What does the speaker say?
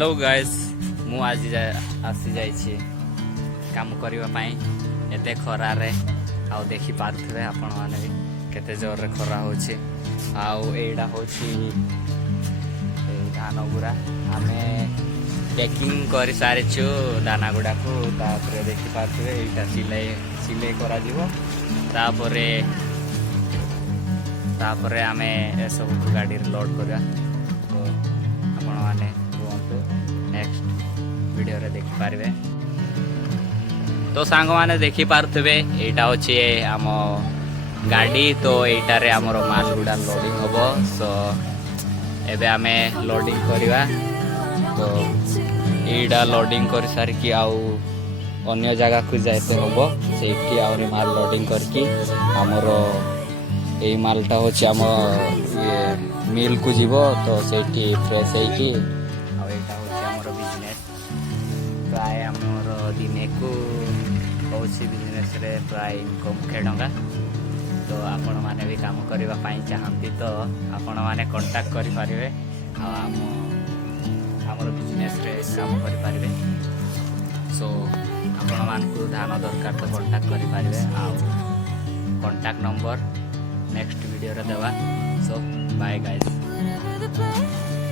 Hello guys मु आज आसी जाइए काम करने एते खरा रे आउ देखी पारे आपण मैंने भी केते जोर रे खरा होची आउ एडा होची धान गुड़ा आमे पैकिंग कर सारिछु दाना गुड़ा को तापर देखी पारे एटा सिलाई सिलाई करा जीवो तापरे तापरे आमे ए सब गाड़ी लोड करा तो आपण माने नेक्स्ट वीडियो रे देखि पारबे। तो सांग माने देखि पारथबे एटा होची आम गाड़ी तो एटा रे हमर माल गुडा लोडिंग होबो सो एबे आमे लोडिंग करवा तो एटा लोडिंग कर सार की आउ अन्य जगह को जाते होबो सेठी आउरी माल लोडिंग करकी हमर एई मालटा होची आम ये मिल को जीवो तो सेठी फ्रेश है कि प्राय आमर दिने को हूँ बिजनेस रे प्राय इनकम 1 टंका तो आपण मैंने भी काम करने चाहती तो आपण मैंने कांटेक्ट करें आमर बिजनेस रे काम करें सो आपण मानकु धान दरकार तो कांटेक्ट करें कांटेक्ट नंबर नेक्स्ट वीडियो रे देवा सो बाय गाइस।